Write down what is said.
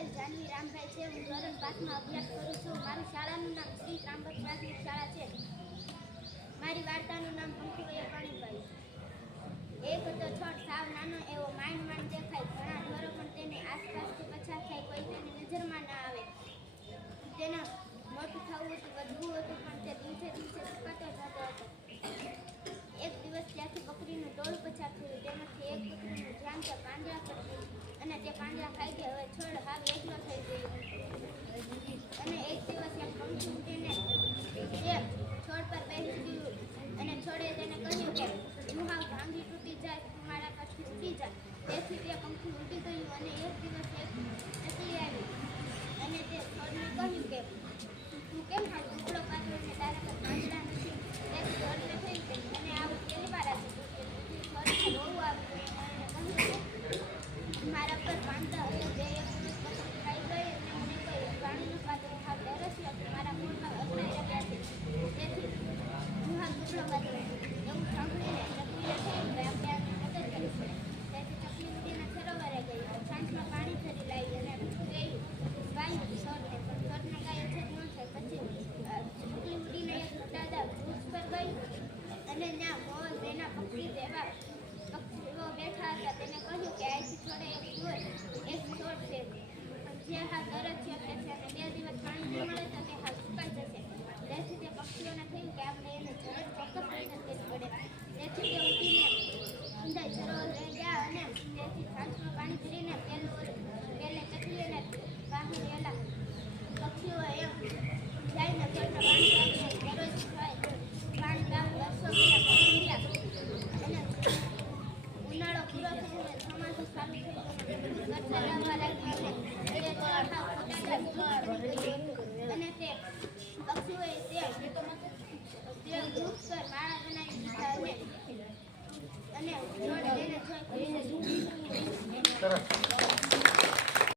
પટેલ જાનવી રામભાઈ છે. હું ધોરણ 5માં અભ્યાસ કરું છું. મારી શાળાનું નામ શ્રી ત્રાંબક પ્રાથમિક શાળા છે. મારી વાર્તાનું નામ પંખીવયે પાણીભાઈ. એક હતો છોડ, સાવ નાનો એવો, માંડ દેખાય. ઘણા ઢોરો પણ તેની આસપાસથી પસાર થાય, કોઈ તેની નજરમાં ના આવે. તેના મોટું થવું હતું, વધવું હતું, પણ તે દિવસે સુકાતો જતો હતો. એક દિવસ ત્યાંથી બકરીનું ટોળું પસાર થયું. તેમાંથી એક બકરીનું ધ્યાન તો પાંદડા પર ગયું અને તે પાંદડા ખાઈ ગઈ. હવે છોડ હાવ એકલો થઈ ગયો. અને એક દિવસ એક પંખી ઉડીને તે છોડ પર બેસી ગયું અને છોડે તેને કહ્યું કે હું હાવ ભાંગી તૂટી જાય, તું મારા પરથી ઉડી જા. તેથી તે પંખી ઉડી ગયું અને એક દિવસ એક ચકલી આવી અને તે છોડને કહ્યું કે તું કેમ હાવ ટુકડો પાડ્યો અને તારા પર પાંદડા નથી? તેથી છોડને થયું કે મને આવું કેવી વાર આવી ગયું. છોડને રોવું આવ્યું અને કહ્યું કે મારા પર પાંદડા હતા, જે એક દિવસ પકડી ખાઈ ગઈ અને મને કોઈ પાણીનું પાત્ર હાવ તરસ્યો, મારા મોઢમાં અટકાઈ રહ્યા છે. તેથી હું હાવ ટુકડો પાડ્યો. એવું સાંભળીને ચકલીને થયું કે આપણે આને મદદ કરીશું. તેથી ચકલી ઉડીને સરોવરે ગઈ. છાંચમાં પાણી ભરી લાવી અને ગાયું છોડને, પણ છોડને કાંઈ અછત ન થાય. પછી ચકલી ઉડીને એક મોટા વૃક્ષ પર ગઈ અને ત્યાં મોર, મેના, પક્ષી જેવા પક્ષીઓ બેઠા હતા. તેને કહ્યું કે અહીંથી છોડે એક છોડ છે જે હાવ તરસ્યો છે અને 2 દિવસ પાણી ન મળે તો તે હાવ સુકાઈ જશે. તેથી તે પક્ષીઓને થયું કે આપણે એને જરૂર ચોક્કસ મહેનત કરવી પડે. તેથી તે ઉડીને અંદર સરોવરે ગયા અને તેથી છાંચમાં પાણી ભરીને પેલે ચકલીને બહાર રહેલા પક્ષીઓ એમ જઈને છોડને પાણી પાવીને દરરોજ પાણી પાવું વર્ષો ગયા પહોંચી ગયા. અને ઉનાળો પૂરો થયો અને ચોમાસું ચાલુ થયું. વરસાદ આવવા લાગ્યો અને તે છોડ હાવ ખોટાડા અને તે પક્ષીઓએ તે વૃક્ષ પર માળા બનાવી દીધા અને છોડ તેને જોઈ